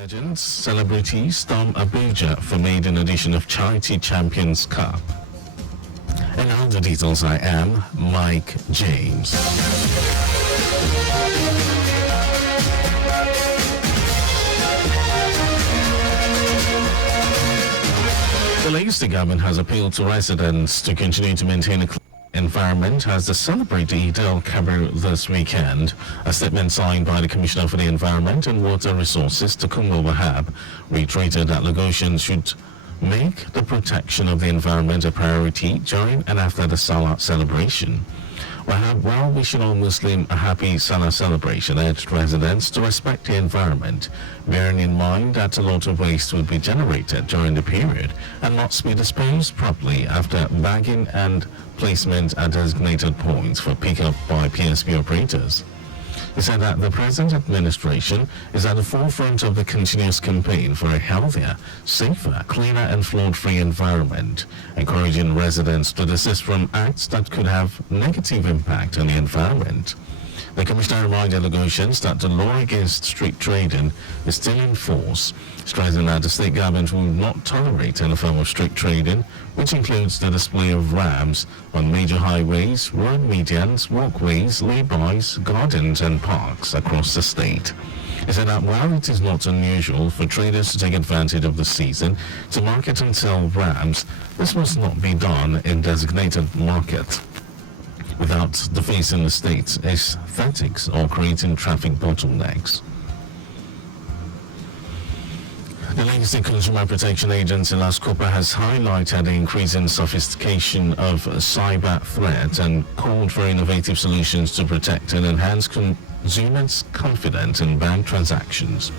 Legends, celebrities storm Abuja for maiden edition of Charity Champions Cup. And now the details. I am Mike James. The Lagos State government has appealed to residents to continue to maintain a clean environment as they celebrate Eid al-Kabir this weekend. A statement signed by the Commissioner for the Environment and Water Resources, Tokunbo Wahab, reiterated that Lagosians should make the protection of the environment a priority during and after the Salah celebration. Wahab, while wishing all Muslims a happy Salah celebration, urged residents to respect the environment, bearing in mind that a lot of waste would be generated during the period and not be disposed properly after bagging and placement at designated points for pickup by PSP operators. He said that the present administration is at the forefront of the continuous campaign for a healthier, safer, cleaner and flood-free environment, encouraging residents to desist from acts that could have negative impact on the environment. The Commissioner reminded Lagosians that the law against street trading is still in force, stressing that the state government will not tolerate any form of street trading, which includes the display of rams on major highways, road medians, walkways, laybys, gardens and parks across the state. He said that while it is not unusual for traders to take advantage of the season to market and sell rams, this must not be done in designated markets without defacing the state's aesthetics or creating traffic bottlenecks. The Lagos State Consumer Protection Agency, LASCOPA, has highlighted the increasing sophistication of cyber threats and called for innovative solutions to protect and enhance consumers' confidence in bank transactions.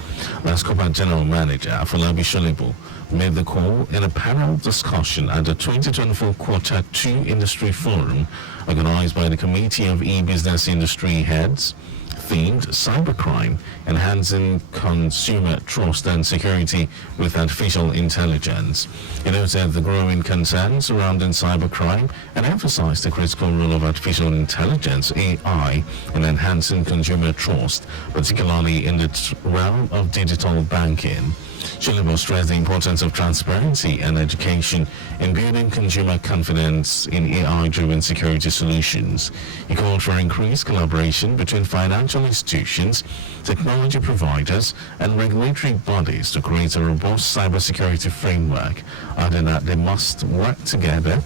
LASCOPA General Manager Afolabi Sholibo made the call in a panel discussion at the 2024 Quarter 2 Industry Forum organized by the Committee of E-Business Industry Heads, themed Cybercrime, Enhancing Consumer Trust and Security with Artificial Intelligence. It noted the growing concerns surrounding cybercrime and emphasized the critical role of artificial intelligence, AI, in enhancing consumer trust, particularly in the realm of digital banking. Sholibo stressed the importance of transparency and education in building consumer confidence in AI-driven security solutions. He called for increased collaboration between financial institutions, technology providers, and regulatory bodies to create a robust cybersecurity framework, adding that they must work together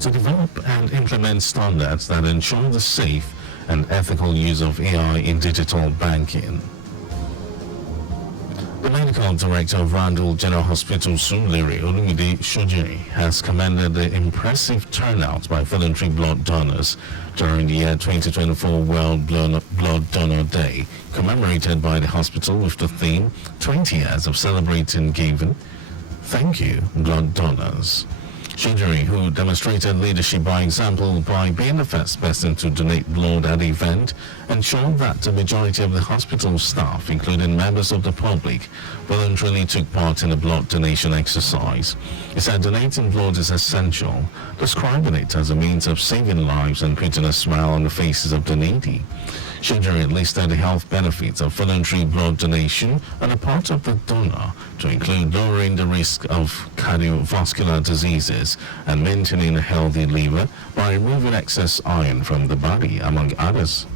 to develop and implement standards that ensure the safe and ethical use of AI in digital banking. The medical director of Randall General Hospital, Surulere, Olumide Shojiri, has commended the impressive turnout by voluntary blood donors during the year 2024 World Blood Donor Day, commemorated by the hospital with the theme 20 years of celebrating giving. Thank you, blood donors. Shojiri, who demonstrated leadership by example by being the first person to donate blood at the event, ensured that the majority of the hospital staff, including members of the public, voluntarily took part in the blood donation exercise. He said donating blood is essential, describing it as a means of saving lives and putting a smile on the faces of the needy. Shojiri listed the health benefits of voluntary blood donation on the part of the donor to include lowering the risk of cardiovascular diseases and maintaining a healthy liver by removing excess iron from the body, among others.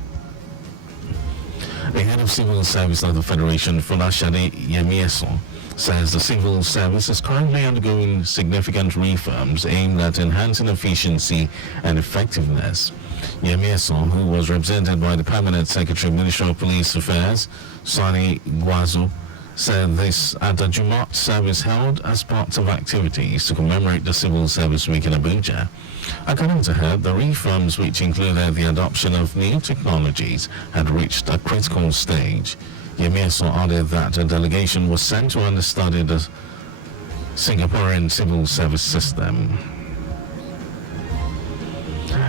The head of civil service of the Federation, Folashade Yemieson, says the civil service is currently undergoing significant reforms aimed at enhancing efficiency and effectiveness. Yemieson, who was represented by the Permanent Secretary of Ministry of Police Affairs, Sani Gwazo, said this at the Jumat service held as part of activities to commemorate the Civil Service Week in Abuja. According to her, the reforms, which included the adoption of new technologies, had reached a critical stage. Yemieson added that a delegation was sent to understudy the Singaporean civil service system.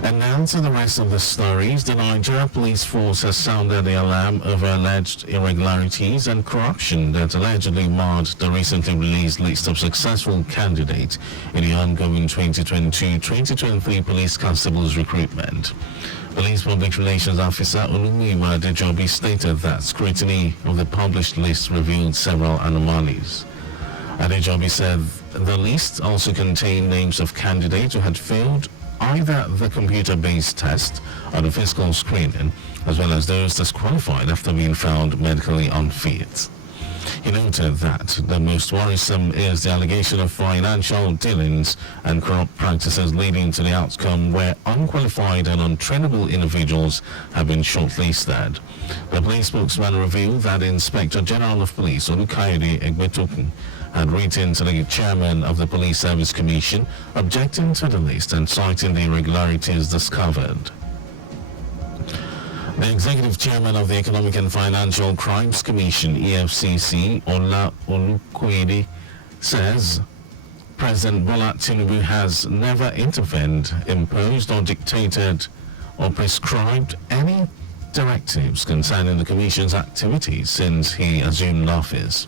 And now to the rest of the stories. The Nigeria Police Force has sounded the alarm over alleged irregularities and corruption that allegedly marred the recently released list of successful candidates in the ongoing 2022-2023 police constables recruitment. Police Public Relations Officer Olumuyiwa Adejobi stated that scrutiny of the published list revealed several anomalies. Adejobi said the list also contained names of candidates who had failed either the computer-based test or the physical screening, as well as those disqualified after being found medically unfit. He noted that the most worrisome is the allegation of financial dealings and corrupt practices leading to the outcome where unqualified and untrainable individuals have been shortlisted. The police spokesman revealed that Inspector General of Police Olukayode Egbetokun had written to the chairman of the Police Service Commission objecting to the list and citing the irregularities discovered. The executive chairman of the Economic and Financial Crimes Commission, EFCC, Ola Olukoyede, says President Bola Tinubu has never intervened, imposed or dictated or prescribed any directives concerning the Commission's activities since he assumed office.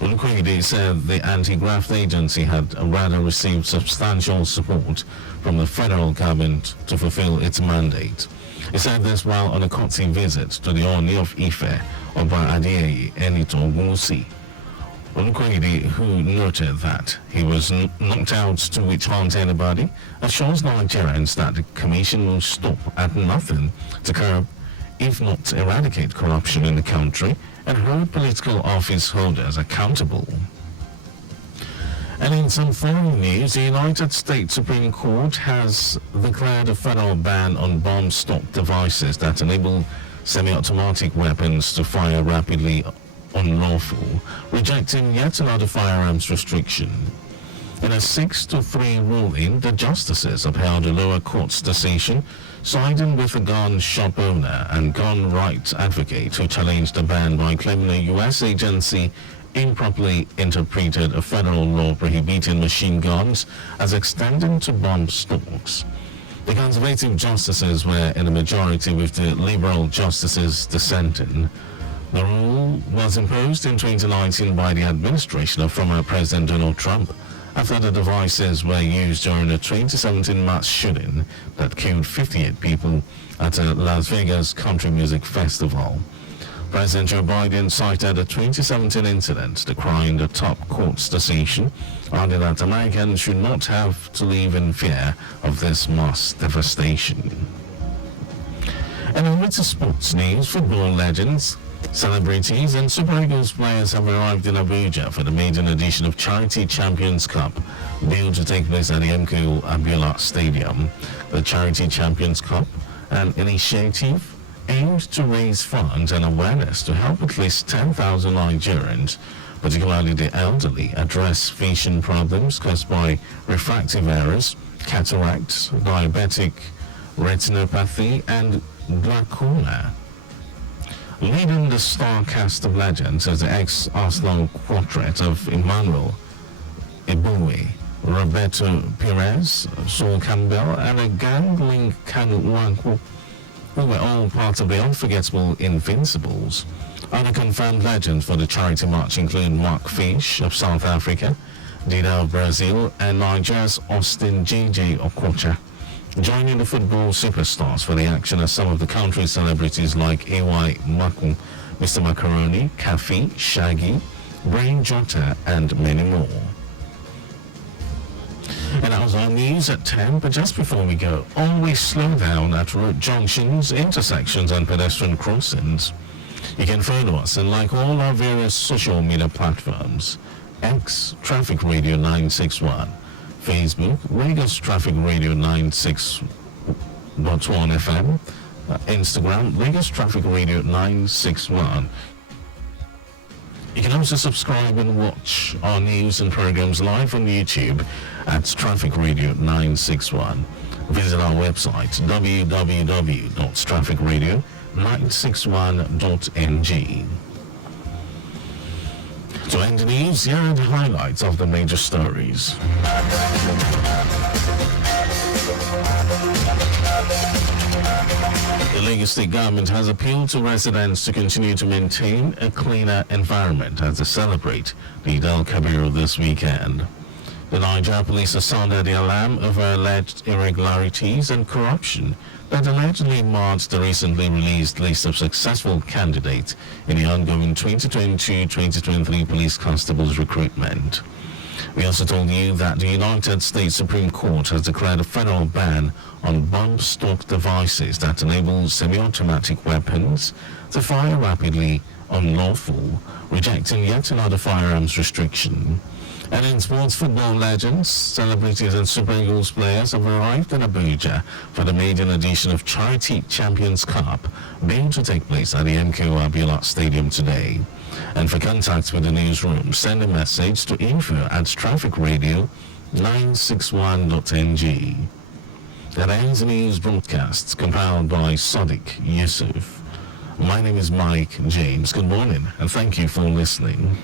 Olukoyede said the anti-graft agency had rather received substantial support from the federal government to fulfill its mandate. He said this while on a courtesy visit to the Oni of Ife, Oba Adeyeye Enito Ogunwusi. Olukoyede, who noted that he was knocked out to which harms anybody, assures Nigerians that the Commission will stop at nothing to curb, if not eradicate, corruption in the country and hold political office holders accountable. And in some foreign news, the United States Supreme Court has declared a federal ban on bomb stock devices that enable semi-automatic weapons to fire rapidly unlawful, rejecting yet another firearms restriction. In a 6-3 ruling, the justices upheld a lower court's decision, siding with a gun shop owner and gun rights advocate who challenged the ban by claiming a U.S. agency improperly interpreted a federal law prohibiting machine guns as extending to bomb stocks. The conservative justices were in a majority with the liberal justices dissenting. The rule was imposed in 2019 by the administration of former President Donald Trump after the devices were used during a 2017 mass shooting that killed 58 people at a Las Vegas country music festival. President Joe Biden cited the 2017 incident, decrying the top court's decision, adding that Americans should not have to live in fear of this mass devastation. And on with the sports news, football legends, celebrities and Super Eagles players have arrived in Abuja for the maiden edition of Charity Champions Cup, billed to take place at the MKO Abiola Stadium. The Charity Champions Cup, an initiative aimed to raise funds and awareness to help at least 10,000 Nigerians, particularly the elderly, address vision problems caused by refractive errors, cataracts, diabetic retinopathy, and glaucoma. Leading the star cast of legends is the ex-Arsenal quartet of Emmanuel Eboué, Roberto Perez, Sol Campbell, and a gangling Kanu Nwankwo, who were all part of the unforgettable Invincibles. Other confirmed legends for the charity march include Mark Fish of South Africa, Dida of Brazil, and Nigeria's Austin J.J. Okocha. Joining the football superstars for the action are some of the country's celebrities like A.Y. Maku, Mr. Macaroni, Kafi, Shaggy, Brain Jota, and many more. And that was our news at 10, but just before we go, always slow down at road junctions, intersections and pedestrian crossings. You can follow us and like all our various social media platforms: X, Traffic Radio 961, Facebook, Lagos Traffic Radio 96.1 FM, Instagram, Lagos Traffic Radio 961. You can also subscribe and watch our news and programs live on YouTube at Traffic Radio 961. Visit our website www.trafficradio961.ng. To end the news, here are the highlights of the major stories. The Lagos State government has appealed to residents to continue to maintain a cleaner environment as they celebrate the Eid al-Kabir this weekend. The Nigeria police have sounded the alarm over alleged irregularities and corruption that allegedly marred the recently released list of successful candidates in the ongoing 2022-2023 police constables recruitment. We also told you that the United States Supreme Court has declared a federal ban on bump stock devices that enable semi-automatic weapons to fire rapidly unlawful, rejecting yet another firearms restriction. And in sports, football legends, celebrities and Super Eagles players have arrived in Abuja for the maiden edition of Charity Champions Cup, being to take place at the MKO Abiola Stadium today. And for contacts with the newsroom, send a message to info@trafficradio961.ng. That ends the news broadcasts compiled by Sadiq Yusuf. My name is Mike James. Good morning and thank you for listening.